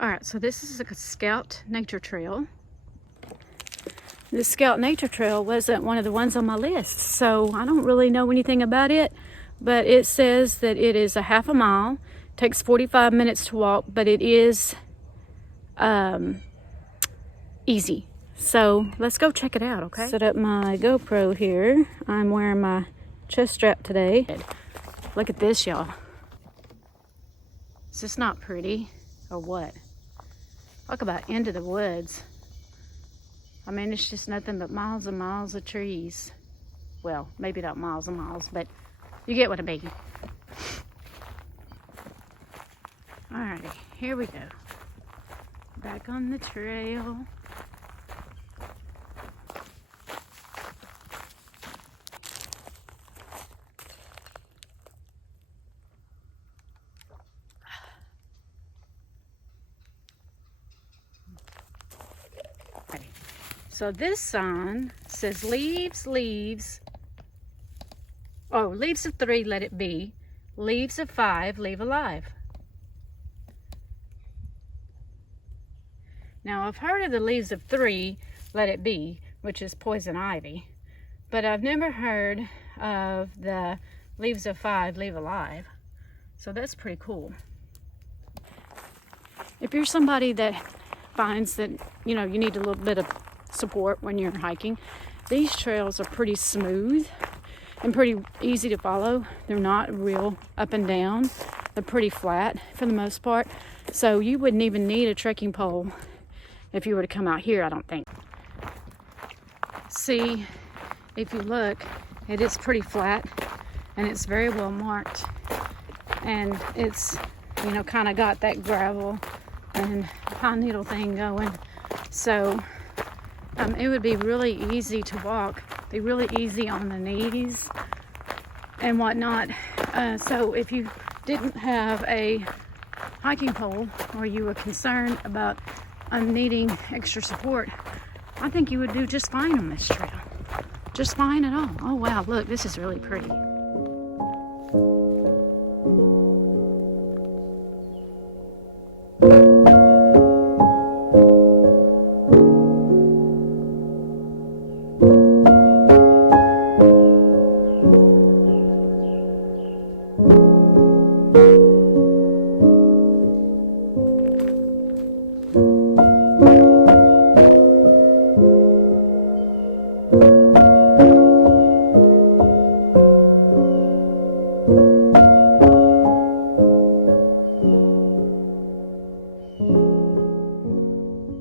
All right, so this is a Scout Nature Trail. This Scout Nature Trail wasn't one of the ones on my list, so I don't really know anything about it, but it says that it is a half a mile, takes 45 minutes to walk, but it is easy. So let's go check it out, okay? Set up my GoPro here. I'm wearing my chest strap today. Look at this, y'all. Is this not pretty or what? Talk about into the woods. I mean, it's just nothing but miles and miles of trees. Well, maybe not miles and miles, but you get what I mean. Alrighty, here we go. Back on the trail. So this sign says leaves, leaves. Oh, leaves of 3, let it be. Leaves of 5, leave alive. Now, I've heard of the leaves of 3, let it be, which is poison ivy. But I've never heard of the leaves of 5, leave alive. So that's pretty cool. If you're somebody that finds that, you know, you need a little bit of support when you're hiking, these trails are pretty smooth and pretty easy to follow. They're not real up and down. They're pretty flat for the most part. So you wouldn't even need a trekking pole if you were to come out here, I don't think. See, if you look, it is pretty flat and it's very well marked. And it's, you know, kind of got that gravel and pine needle thing going. So it would be really easy to walk, be really easy on the knees and whatnot. So if you didn't have a hiking pole or you were concerned about needing extra support, I think you would do just fine on this trail. Just fine at all. Oh wow, look, this is really pretty.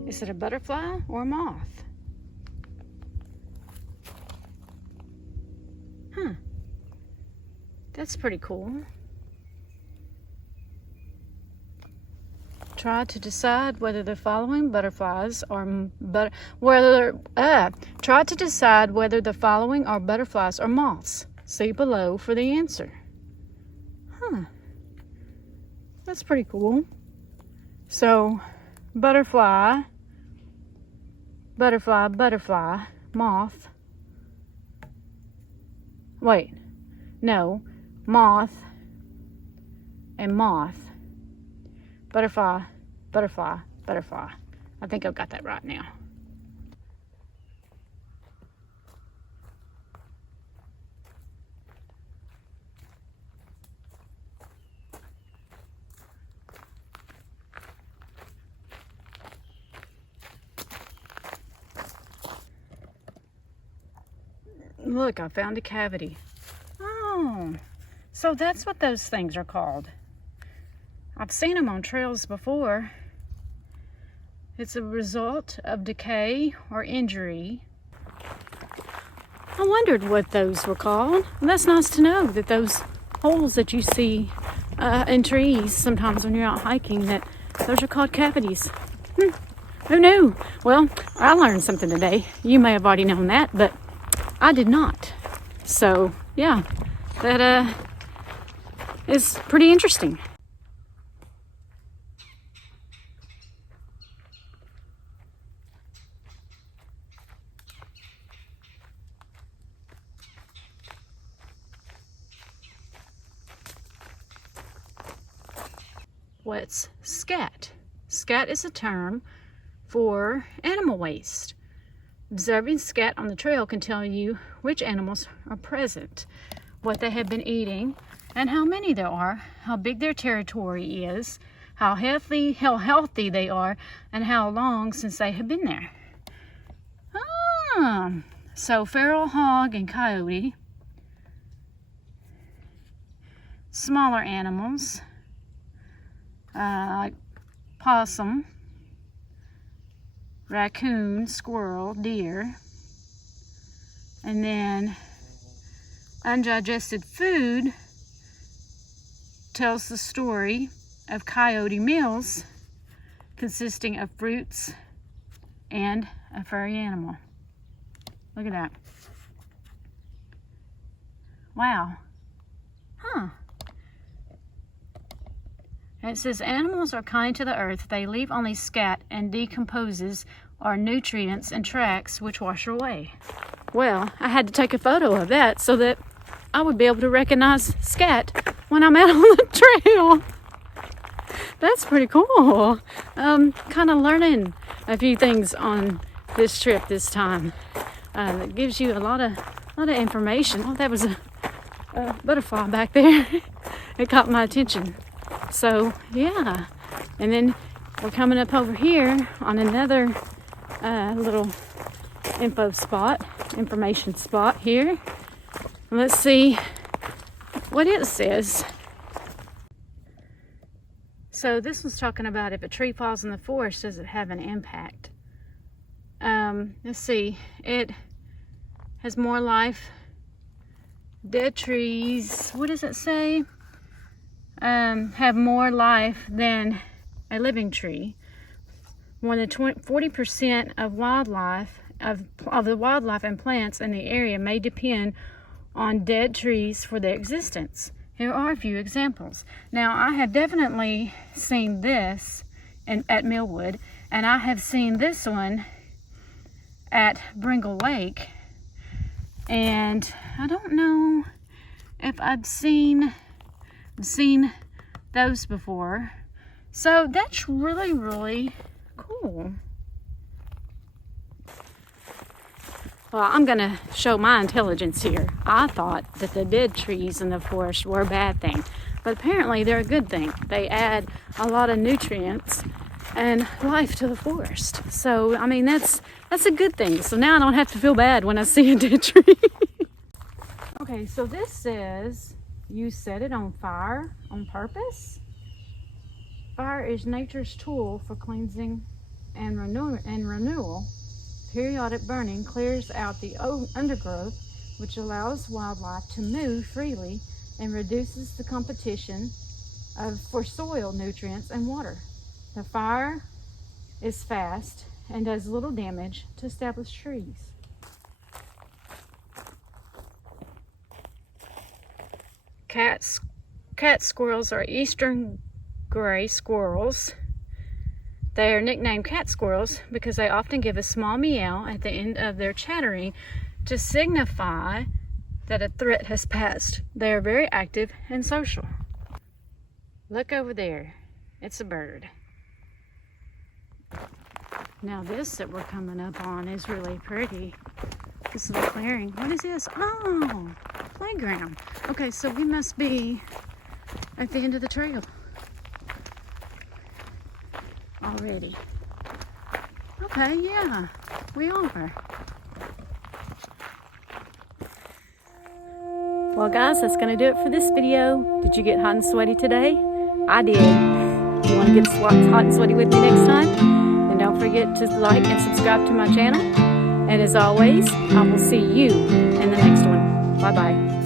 Is it a butterfly or a moth? Huh. That's pretty cool. Try to decide whether the following butterflies are try to decide whether the following are butterflies or moths. See below for the answer. Huh. That's pretty cool. So, butterfly, butterfly, butterfly, moth. Wait, no, moth and moth. Butterfly, butterfly, butterfly. I think I've got that right now. Look, I found a cavity. Oh, so that's what those things are called. I've seen them on trails before. It's a result of decay or injury. I wondered what those were called. And that's nice to know that those holes that you see in trees sometimes when you're out hiking, that those are called cavities. Who knew? Well, I learned something today. You may have already known that, but I did not. So, yeah, that is pretty interesting. What's scat? Scat is a term for animal waste. Observing scat on the trail can tell you which animals are present, what they have been eating, and how many there are, how big their territory is, how healthy they are, and how long since they have been there. So feral hog and coyote, smaller animals like possum, raccoon, squirrel, deer, and then undigested food tells the story of coyote meals consisting of fruits and a furry animal. Look at that. Wow. Huh. And it says animals are kind to the earth. They leave only scat and decomposes our nutrients and tracks which wash away. Well, I had to take a photo of that so that I would be able to recognize scat when I'm out on the trail. That's pretty cool. Kind of learning a few things on this trip this time. It gives you a lot of information. Oh, that was a butterfly back there. It caught my attention. So yeah, and then we're coming up over here on another little information spot here. Let's see what it says. So this one's talking about if a tree falls in the forest, does it have an impact? Let's see, it has more life. Dead trees, what does it say? Have more life than a living tree. More than 40% of wildlife, of the wildlife and plants in the area may depend on dead trees for their existence. Here are a few examples. Now, I have definitely seen this at Millwood, and I have seen this one at Bringle Lake, and I don't know if I've seen those before. So that's really, really cool. Well, I'm going to show my intelligence here. I thought that the dead trees in the forest were a bad thing, but apparently they're a good thing. They add a lot of nutrients and life to the forest. So, I mean, that's a good thing. So now I don't have to feel bad when I see a dead tree. Okay, so this says you set it on fire on purpose. Fire is nature's tool for cleansing and renewal. Periodic burning clears out the undergrowth, which allows wildlife to move freely and reduces the competition for soil nutrients and water. The fire is fast and does little damage to established trees. Cat squirrels are eastern gray squirrels. They are nicknamed cat squirrels because they often give a small meow at the end of their chattering to signify that a threat has passed. They are very active and social. Look over there. It's a bird. Now this that we're coming up on is really pretty. This little clearing. What is this? Oh, playground. Okay, so we must be at the end of the trail already. Okay, yeah, we are. Well guys, that's going to do it for this video. Did you get hot and sweaty today? I did. If you want to get hot and sweaty with me next time, then don't forget to like and subscribe to my channel. And as always, I will see you in the next one. Bye-bye.